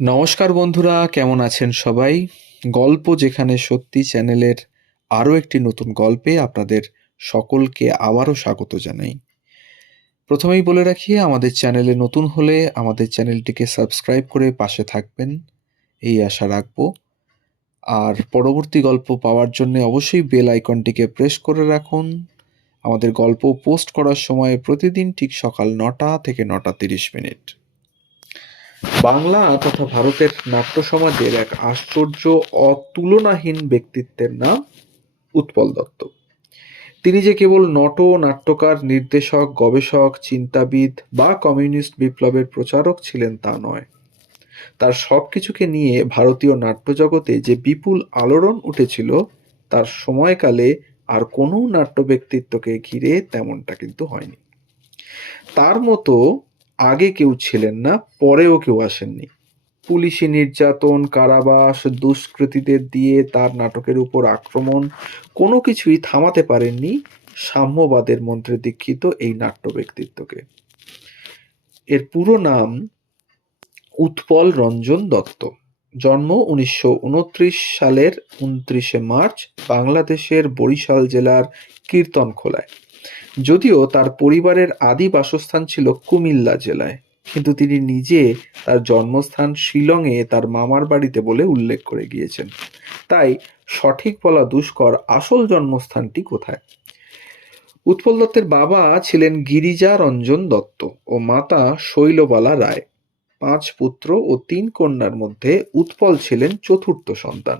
নমস্কার বন্ধুরা, কেমন আছেন সবাই? গল্প যেখানে সত্যি চ্যানেলের আরও একটি নতুন গল্পে আপনাদের সকলকে আবারও স্বাগত জানাই। প্রথমেই বলে রাখি, আমাদের চ্যানেলে নতুন হলে আমাদের চ্যানেলটিকে সাবস্ক্রাইব করে পাশে থাকবেন, এই আশা রাখবো। আর পরবর্তী গল্প পাওয়ার জন্য অবশ্যই বেল আইকনটিকে প্রেস করে রাখুন। আমাদের গল্প পোস্ট করার সময় প্রতিদিন ঠিক সকাল ৯টা থেকে ৯টা ৩০ মিনিট। বাংলা তথা ভারতের নাট্য সমাজের এক আশ্চর্য অতুলনাহীন ব্যক্তিত্বের নাম উৎপল দত্ত। তিনি যে কেবল নট, নাট্যকার, নির্দেশক, গবেষক, চিন্তাবিদ বা কমিউনিস্ট বিপ্লবের প্রচারক ছিলেন তা নয়। তার সবকিছুকে নিয়ে ভারতীয় নাট্যজগতে যে বিপুল আলোড়ন উঠেছিল, তার সময়কালে আর কোনো নাট্য ব্যক্তিত্বকে ঘিরে তেমনটা কিন্তু হয়নি। তার মতো আগে কেউ ছিলেন না, পরেও কেউ আসেননি। পুলিশি নির্যাতন, কারাবাস, দুষ্কৃতীদের দিয়ে তার নাটকের উপর আক্রমণ কোনো কিছুই থামাতে পারেননি সাম্যবাদের মন্ত্রে দীক্ষিত এই নাট্য ব্যক্তিত্বকে। এর পুরো নাম উৎপল রঞ্জন দত্ত। জন্ম ১৯২৯ সালের ২৯শে মার্চ বাংলাদেশের বরিশাল জেলার কীর্তনখোলায়। যদিও তার পরিবারের আদি বাসস্থান ছিল কুমিল্লা জেলায়, কিন্তু তিনি নিজে তার জন্মস্থান শিলংয়ে তার মামার বাড়িতে বলে উল্লেখ করে গিয়েছেন। তাই সঠিক বলা দুষ্কর আসল জন্মস্থানটি কোথায়। উৎপল দত্তের বাবা ছিলেন গিরিজা রঞ্জন দত্ত ও মাতা শৈলবালা রায়। ৫ পুত্র ও ৩ কন্যার মধ্যে উৎপল ছিলেন চতুর্থ সন্তান।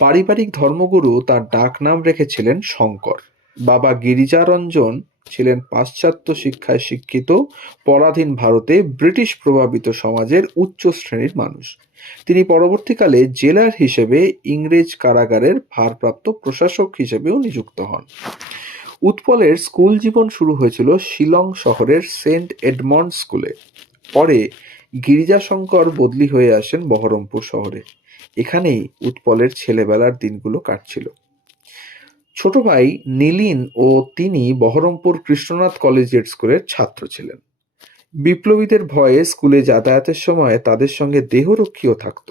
পারিবারিক ধর্মগুরু তার ডাকনাম রেখেছিলেন শঙ্কর। বাবা গিরিজারঞ্জন ছিলেন পাশ্চাত্য শিক্ষায় শিক্ষিত, পরাধীন ভারতে ব্রিটিশ প্রভাবিত সমাজের উচ্চ শ্রেণীর মানুষ। তিনি পরবর্তীকালে জেলার হিসেবে ইংরেজ কারাগারের ভারপ্রাপ্ত প্রশাসক হিসেবেও নিযুক্ত হন। উৎপলের স্কুল জীবন শুরু হয়েছিল শিলং শহরের সেন্ট এডমন্ড স্কুলে। পরে গিরিজাশঙ্কর বদলি হয়ে আসেন বহরমপুর শহরে। এখানেই উৎপলের ছেলেবেলার দিনগুলো কাটছিল। ছোট ভাই নীলিন ও তিনি বহরমপুর কৃষ্ণনাথ কলেজিয়েট স্কুলের ছাত্র ছিলেন। বিপ্লবীদের ভয়ে স্কুলে যাতায়াতের সময় তাদের সঙ্গে দেহরক্ষীও থাকত।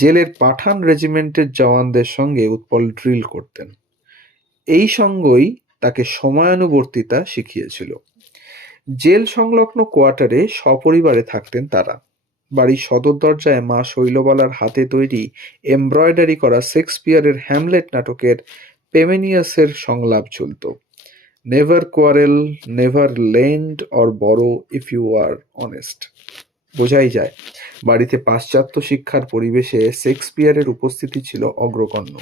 জেলের পাঠান রেজিমেন্টের জওয়ানদের সঙ্গে উৎপল ড্রিল করতেন। এই সঙ্গই তাকে সময়ানুবর্তিতা শিখিয়েছিল। জেল সংলগ্ন কোয়ার্টারে সপরিবারে থাকতেন তারা। বাড়ির সদর দরজায় মা শৈলবালার হাতে তৈরি এমব্রয়ডারি করা শেক্সপিয়ারের হ্যামলেট নাটকের পেমেনিয়াসের সংলাপ ঝুলত। Never quarrel, never lend or borrow if you are honest. বোঝাই যায় বাড়িতে পাশ্চাত্য শিক্ষার পরিবেশে শেক্সপিয়ারের উপস্থিতি ছিল অগ্রগণ্য।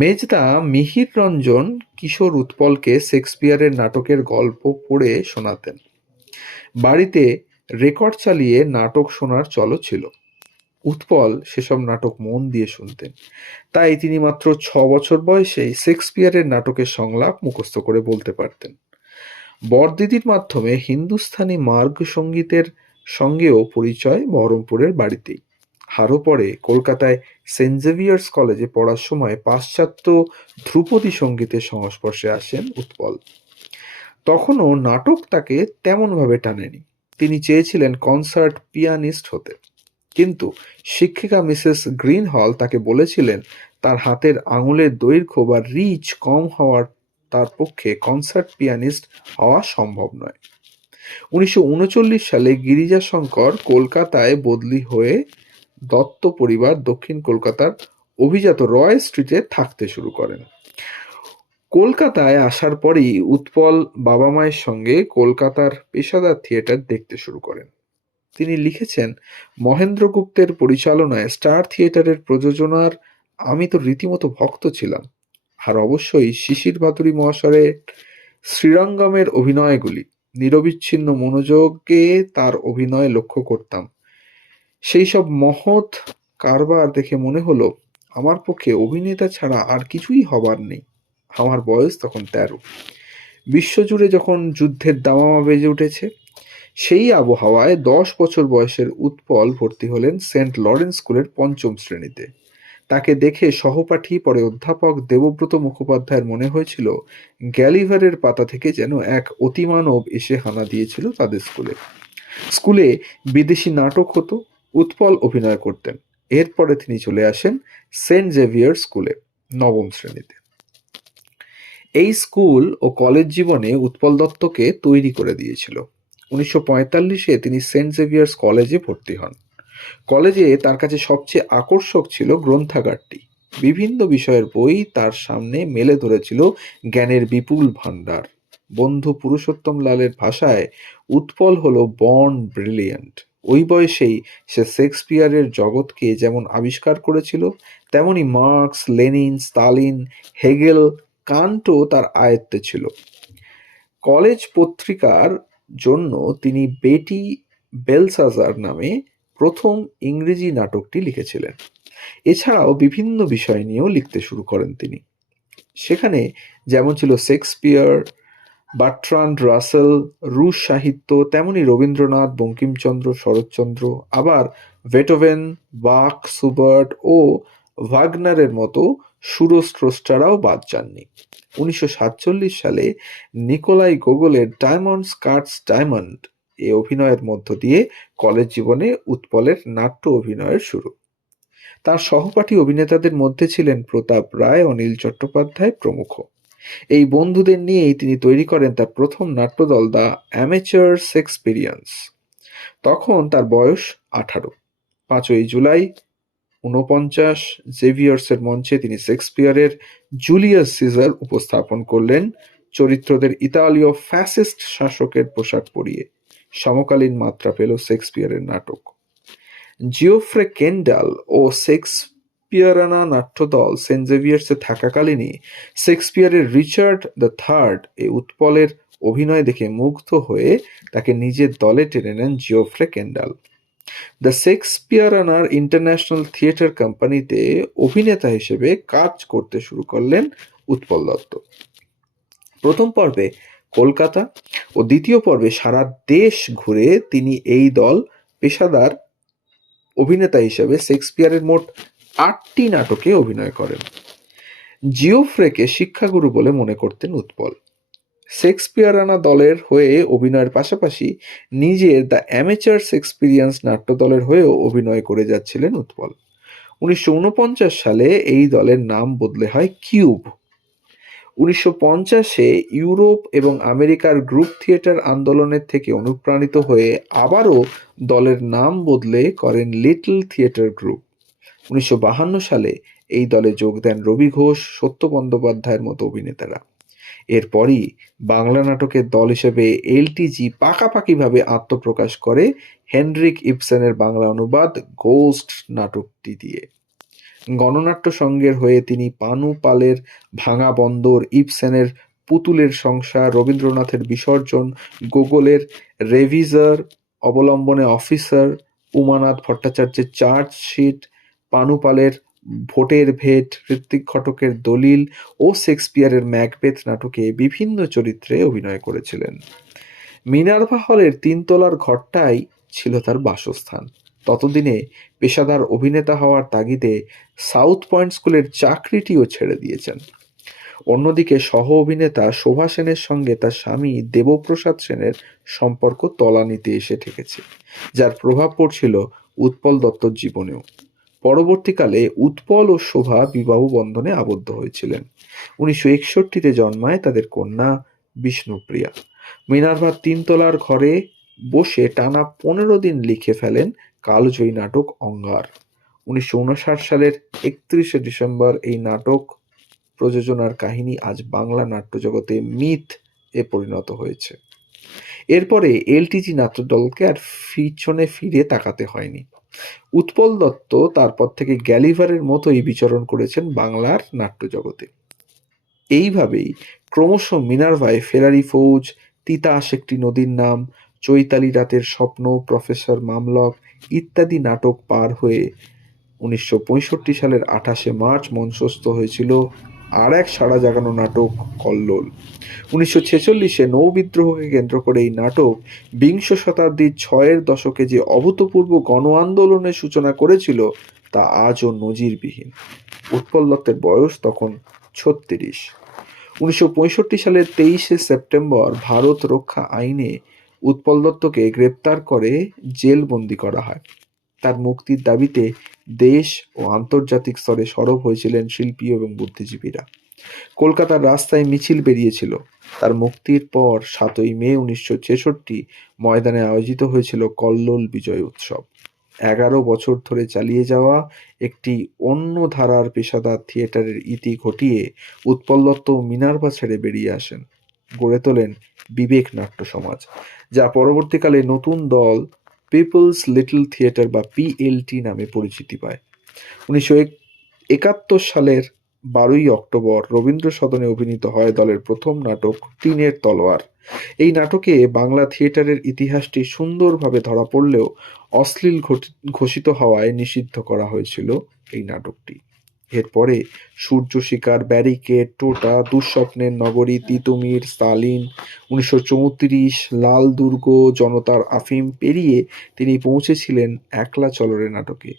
মেজদা মিহির রঞ্জন কিশোর উৎপলকে শেক্সপিয়ারের নাটকের গল্প পড়ে শোনাতেন। বাড়িতে রেকর্ড চালিয়ে নাটক শোনার চলও ছিল। উৎপল সেসব নাটক মন দিয়ে শুনতেন। তাই তিনি মাত্র ৬ বছর বয়সেই শেক্সপিয়ারের নাটকের সংলাপ মুখস্থ করে বলতে পারতেন। বরদিদির মাধ্যমে হিন্দুস্থানি মার্গ সঙ্গীতের সঙ্গেও পরিচয় বহরমপুরের বাড়িতেই। আরও পরে কলকাতায় সেন্ট জেভিয়ার্স কলেজে পড়ার সময় পাশ্চাত্য ধ্রুপদী সঙ্গীতের সংস্পর্শে আসেন উৎপল। তখনও নাটক তাকে তেমনভাবে টানেনি। তিনি চেয়েছিলেন কনসার্ট পিয়ানিস্ট হতে, কিন্তু শিক্ষিকা মিসেস গ্রিনহল তাকে বলেছিলেন তার হাতের আঙুলের দৈর্ঘ্য বা রিচ কম হওয়ার তার পক্ষে কনসার্ট পিয়ানিস্ট হওয়া সম্ভব নয়। ১৯৩৯ সালে গিরিজাশঙ্কর কলকাতায় বদলি হয়ে দত্ত পরিবার দক্ষিণ কলকাতার অভিজাত রয় স্ট্রিটে থাকতে শুরু করেন। কলকাতায় আসার পরই উৎপল বাবা মায়ের সঙ্গে কলকাতার পেশাদার থিয়েটার দেখতে শুরু করেন। তিনি লিখেছেন, মহেন্দ্র গুপ্তের পরিচালনায় স্টার থিয়েটারের প্রযোজনার আমি তো রীতিমতো ভক্ত ছিলাম। আর অবশ্যই শিশির ভাদুরী মহাশয়ের শ্রীরঙ্গমের অভিনয়গুলি, নিরবিচ্ছিন্ন মনোযোগে তার অভিনয় লক্ষ্য করতাম। সেই সব মহৎ কারবার দেখে মনে হলো আমার পক্ষে অভিনেতা ছাড়া আর কিছুই হবার নেই। আমার বয়স তখন ১৩। বিশ্বজুড়ে যখন যুদ্ধের দামামা বেজে উঠেছে, সেই আবহাওয়ায় ১০ বছর বয়সের উৎপল ভর্তি হলেন সেন্ট লরেন্স স্কুলের ৫ম শ্রেণীতে। তাকে দেখে সহপাঠী পরে অধ্যাপক দেবব্রত মুখোপাধ্যায়ের মনে হয়েছিল গ্যালিভারের পাতা থেকে যেন এক অতিমানব এসে হানা দিয়েছিল তাদের স্কুলে। স্কুলে বিদেশি নাটক হতো, উৎপল অভিনয় করতেন। এরপরে তিনি চলে আসেন সেন্ট জেভিয়ার স্কুলে নবম শ্রেণীতে। এই স্কুল ও কলেজ জীবনে উৎপল দত্তকে তৈরি করে দিয়েছিল। 1945-এ তিনি সেন্ট জেভিয়ার্স কলেজে ভর্তি হন। কলেজে তার কাছে সবচেয়ে আকর্ষক ছিল গ্রন্থাগারটি। বিভিন্ন বিষয়ের বই তার সামনে মেলে ধরেছিল জ্ঞানের বিপুল ভাণ্ডার। বন্ধু পুরুষোত্তম লালের ভাষায় উৎপল হলো বর্ন ব্রিলিয়ান্ট। ওই বয়সেই সে শেক্সপিয়ারের জগৎকে যেমন আবিষ্কার করেছিল, তেমনি মার্কস, লেনিন, স্তালিন, হেগেল, কান্টও তার আয়ত্তে ছিল। কলেজ পত্রিকার জন্য তিনি বেটি বেলসাজার নামে প্রথম ইংরেজি নাটকটি লিখেছিলেন। এছাড়াও বিভিন্ন বিষয় নিয়েও লিখতে শুরু করেন তিনি। সেখানে যেমন ছিল শেক্সপিয়ার, বার্ট্রান্ড রাসেল, রুশ সাহিত্য, তেমনি রবীন্দ্রনাথ, বঙ্কিমচন্দ্র, শরৎচন্দ্র, আবার বেটোভেন, বাক, সুবার্ট ও ভাগনারের মতো সুরস্রষ্টারাও বাদ যাননি। 1947 সালে নিকোলাই গোগলের ডায়মন্ডস কাটস ডায়মন্ড এ অভিনয়ের মধ্য দিয়ে কলেজ জীবনে উৎপলের নাট্য অভিনয়ের শুরু। তার সহপাঠী অভিনেতাদের মধ্যে ছিলেন প্রতাপ রায়, অনিল চট্টোপাধ্যায় প্রমুখ। এই বন্ধুদের নিয়েই তিনি তৈরি করেন তার প্রথম নাট্যদল দ্য অ্যামেচার্স এক্সপিরিয়েন্স। তখন তার বয়স 18। 5ই জুলাই 49 জেভিয়ার্সের মঞ্চে তিনি শেক্সপিয়ারের জুলিয়াস সিজার উপস্থাপন করলেন চরিত্রদের ইতালীয় ফ্যাসিস্ট শাসকের পোশাক পরিয়ে। সমকালীন মাত্রা পেল শেক্সপিয়ারের নাটক। জিওফ্রে কেন্ডাল ও শেক্সপিয়ারানা নাট্যদল সেন্ট জেভিয়ার্সে থাকাকালীনই শেক্সপিয়ারের রিচার্ড দ্য থার্ড এ উৎপলের অভিনয় দেখে মুগ্ধ হয়ে তাকে নিজের দলে টেনে নেন জিওফ্রে কেন্ডাল। দ্য শেক্সপিয়ারানার ইন্টারন্যাশনাল থিয়েটার কোম্পানিতে অভিনেতা হিসেবে কাজ করতে শুরু করলেন উৎপল দত্ত। প্রথম পর্বে কলকাতা ও দ্বিতীয় পর্বে সারা দেশ ঘুরে তিনি এই দল পেশাদার অভিনেতা হিসেবে শেক্সপিয়ারের মোট 8টি নাটকে অভিনয় করেন। জিওফ্রেকে শিক্ষাগুরু বলে মনে করতেন উৎপল। শেক্সপিয়ারানা দলের হয়ে অভিনয়ের পাশাপাশি নিজের দ্য অ্যামেচার্স এক্সপিরিয়েন্স নাট্য দলের হয়েও অভিনয় করে যাচ্ছিলেন উৎপল। 1949 সালে এই দলের নাম বদলে হয় কিউব। 1950-এ ইউরোপ এবং আমেরিকার গ্রুপ থিয়েটার আন্দোলনের থেকে অনুপ্রাণিত হয়ে আবারও দলের নাম বদলে করেন লিটল থিয়েটার গ্রুপ। 1952 সালে এই দলে যোগ দেন রবি ঘোষ, সত্য বন্দ্যোপাধ্যায়ের মতো অভিনেতারা। এরপরই বাংলা নাটকের দল হিসেবে এলটিজি পাকাপাকিভাবে আত্মপ্রকাশ করে হেনরিক ইবসেনের বাংলা অনুবাদ গোস্ট নাটকটি দিয়ে। গণনাট্য সংঘের হয়ে তিনি পানু পালের ভাঙা বন্দর, ইবসেনের পুতুলের সংসার, রবীন্দ্রনাথের বিসর্জন, গোগলের রেভিজার অবলম্বনে অফিসার, উমানাথ ভট্টাচার্যের চার্জশিট, পানু পালের ভোটের ভেট, ঋত্বিক ঘটকের দলিল ও শেক্সপিয়ারের ম্যাকবেথ নাটকে বিভিন্ন চরিত্রে অভিনয় করেছিলেন। মিনার্ভা হলের 3 তলার ঘরটাই ছিল তার বাসস্থান। ততদিনে পেশাদার অভিনেতা হওয়ার তাগিদে সাউথ পয়েন্ট স্কুলের চাকরিটিও ছেড়ে দিয়েছেন। অন্যদিকে সহ অভিনেতা শোভা সেনের সঙ্গে তার স্বামী দেবপ্রসাদ সেনের সম্পর্ক তলানিতে এসে ঠেকেছে, যার প্রভাব পড়ছিল উৎপল দত্তর জীবনেও। পরবর্তীকালে উৎপল ও শোভা বিবাহ বন্ধনে আবদ্ধ হয়েছিলেন। 1961-তে জন্মায় তাদের কন্যা বিষ্ণুপ্রিয়া। মিনার্ভার 3 তলার ঘরে বসে টানা 15 দিন লিখে ফেলেন কালজয়ী নাটক অঙ্গার। 1959 সালের 31শে ডিসেম্বর এই নাটক প্রযোজনার কাহিনী আজ বাংলা নাট্যজগতে মিথ এ পরিণত হয়েছে। এরপরে এলটিজি নাট্যদলকে আর পিছনে ফিরে তাকাতে হয়নি। উৎপল দত্ত তারপর থেকে গ্যালিভারের মতোই বিচরণ করেছেন বাংলার নাট্যজগতে। এইভাবেই ক্রমশ মিনার্ভায় ফেরারি ফৌজ, তিতাস একটি নদীর নাম, চৈতালি রাতের স্বপ্ন, প্রফেসর মামলক ইত্যাদি নাটক পার হয়ে 1965 সালের 28শে মার্চ মঞ্চস্থ হয়েছিল আর এক সাড়া জাগানো নাটক কল্লোল। 1946-এ নৌবিদ্রোহকে কেন্দ্র করে এই নাটক বিংশ শতাব্দীর 6-এর দশকে যে অভূতপূর্ব গণ আন্দোলনের সূচনা করেছিল তা আজও নজিরবিহীন। উৎপল দত্তের বয়স তখন 36। 1965 সালের 23শে সেপ্টেম্বর ভারত রক্ষা আইনে উৎপল দত্তকে গ্রেপ্তার করে জেলবন্দি করা হয়। তার মুক্তির দাবিতে দেশ ও আন্তর্জাতিক স্তরে সরব হয়েছিলেন শিল্পী এবং বুদ্ধিজীবীরা। কলকাতার রাস্তায় মিছিল বেরিয়েছিল। তার মুক্তির পর ৭ই মে ১৯৬৬ ময়দানে আয়োজিত হয়েছিল কল্লোল বিজয় উৎসব। ১১ বছর ধরে চালিয়ে যাওয়া একটি অন্য ধারার পেশাদার থিয়েটারের ইতি ঘটিয়ে উৎপল দত্ত মিনার্ভা ছেড়ে বেরিয়ে আসেন। গড়ে তোলেন বিবেক নাট্য সমাজ, যা পরবর্তীকালে নতুন দল পিপলস লিটল থিয়েটার বা পিএলটি নামে পরিচিতি পায়। ১৯৭১ সালের ১২ই অক্টোবর রবীন্দ্র সদনে অভিনীত হয় দলের প্রথম নাটক টিনের তলোয়ার। এই নাটকে বাংলা থিয়েটারের ইতিহাসটি সুন্দরভাবে ধরা পড়লেও অশ্লীল ঘোষিত হওয়ায় নিষিদ্ধ করা হয়েছিল এই নাটকটি। এরপরে সূর্য শিকার, ব্যারিকেড, টোটা, দুঃস্বপ্নের নগরী, তিতুমির, স্তালিন, ১৯৩৪, লাল দুর্গ, জনতার আফিম পেরিয়ে তিনি পৌঁছেছিলেন একলা চলরে নাটকে,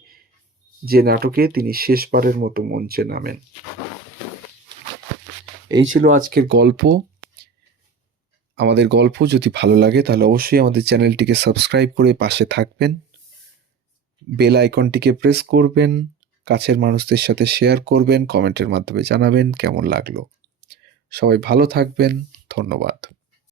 যে নাটকে তিনি শেষবারের মতো মঞ্চে নামেন। এই ছিল আজকের গল্প। আমাদের গল্প যদি ভালো লাগে তাহলে অবশ্যই আমাদের চ্যানেলটিকে সাবস্ক্রাইব করে পাশে থাকবেন, বেল আইকনটিকে প্রেস করবেন, কাছের মানুষদের সাথে শেয়ার করবেন, কমেন্টের মাধ্যমে জানাবেন কেমন লাগলো। সবাই ভালো থাকবেন। ধন্যবাদ।